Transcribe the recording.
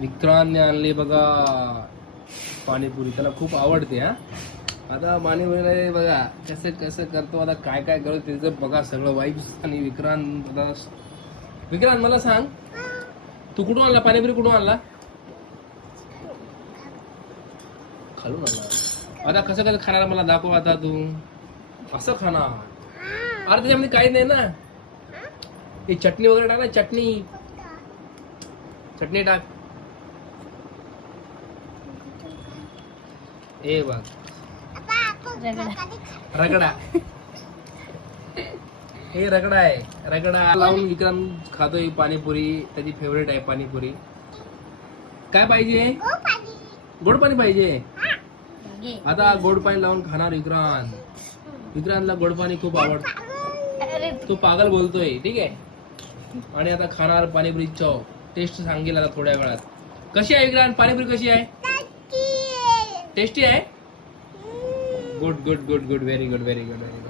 विक्रांतने आणली बघा पाणीपुरी, त्याला खूप आवडते हा. आता पाणीपुरी बघा कसं कसं करतो, आता काय काय करतो त्याचं बघा सगळं वाईब्स. आणि विक्रांत आता, विक्रांत मला सांग तू कुठून आणला पाणीपुरी, कुठून आणला? खालून आणला. आता कसं कसं खाणार मला दाखव. आता तू असं खाणार? अरे त्याच्यामध्ये काही नाही ना, ही चटणी वगैरे टाक ना, चटणी चटणी टाक. ए बघ रगडा, हे रगडा आहे, रगडा लावून विक्रांत खातोय पाणीपुरी. त्याची फेवरेट आहे पाणीपुरी. काय पाहिजे? गोड पाणी पाहिजे. आता गोड पाणी लावून खाणार विक्रांत. विक्रांतला गोड पाणी खूप आवडतं, तो पागल बोलतोय. ठीक आहे. आणि आता खाणार पाणीपुरी. चव टेस्ट सांगेल आता थोड्या वेळात. कशी आहे विक्रांत पाणीपुरी, कशी आहे? टेस्टी आहे. Good good good good, very good very good very good.